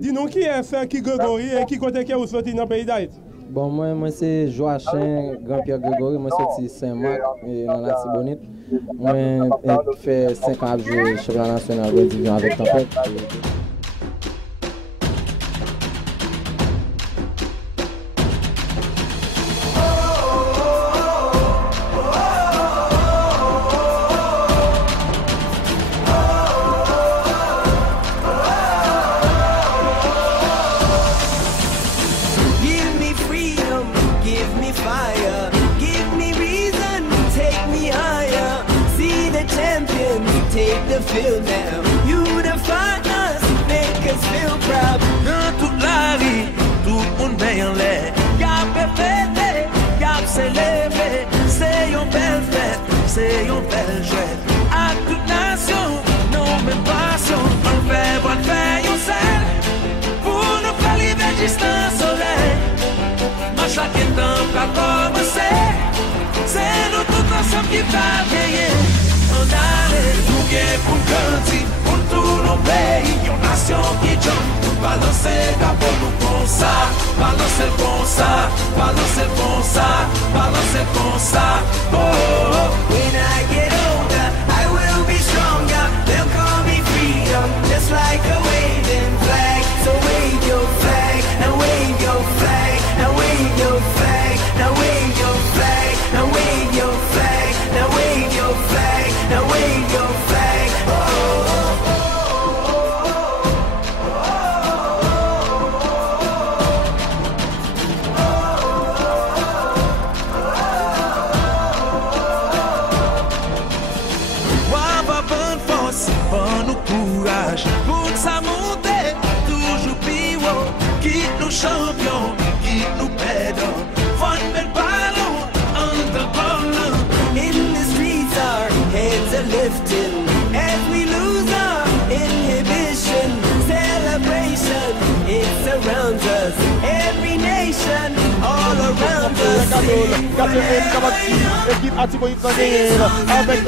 Dis-nous qui est Franky Grégory et qui côté que vous sortez dans le pays d'Haïti? Bon, moi c'est Joachim Grand-Pierre Grégory, moi sorti Saint-Marc dans la Tibonite. Moi fait 5 ans à jouer championnat national de division avec Tempête. Field now, unify us, make us feel proud. Dans toute la vie, tout le monde met en l'air. Y'a pété, y'a célébré. C'est une belle fête, c'est une belle joie. À toute nation, non même passion. On fait une scène pour nous faire livrer distance soleil. Mais chaque temps va commencer, c'est nous tous ensemble qui va veiller. Pour grandir, pour tout nos pays, une nation qui jump, balancer d'abord nous comme ça, balancer comme ça, balancer comme ça, balancer comme ça. Oh, oh, oh. When I get older, I will be stronger. They'll call me freedom, just like a waving flag. So wave your flag, now wave your flag, now wave your flag, now wave your flag, now wave your flag, now wave your flag, now wave your flag. Champion, qui nous perdons, fun bel ballon, under ballon. In the streets our heads are lifting, as we lose our inhibition. Celebration, it surrounds us, every nation, all around us. Équipe Atibonite sans gagner avec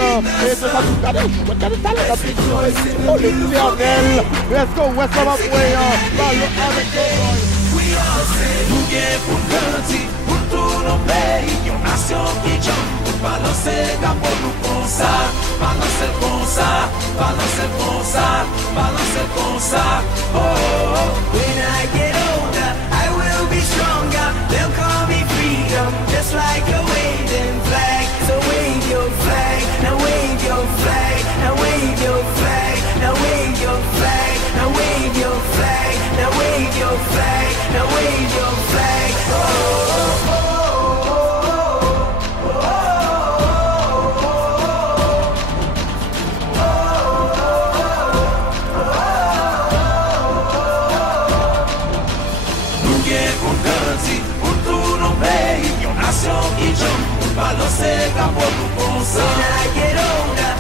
let's go, West Ham nous gagnons pour grandir, pour tous nos pays, une nation qui jump, balancer d'abord nous comme ça, balancer comme ça, balancer comme ça, balancer comme ça. Oh, oh, oh. When I get older, I will be stronger. They'll call me freedom, just like a waving flag. So wave your flag, now wave your flag, now wave your flag, now wave your flag, now wave your flag, now wave your flag, now wave your flag. Oh, oh, oh. Qui jump, balancer d'abord nous comme ça. When I get older,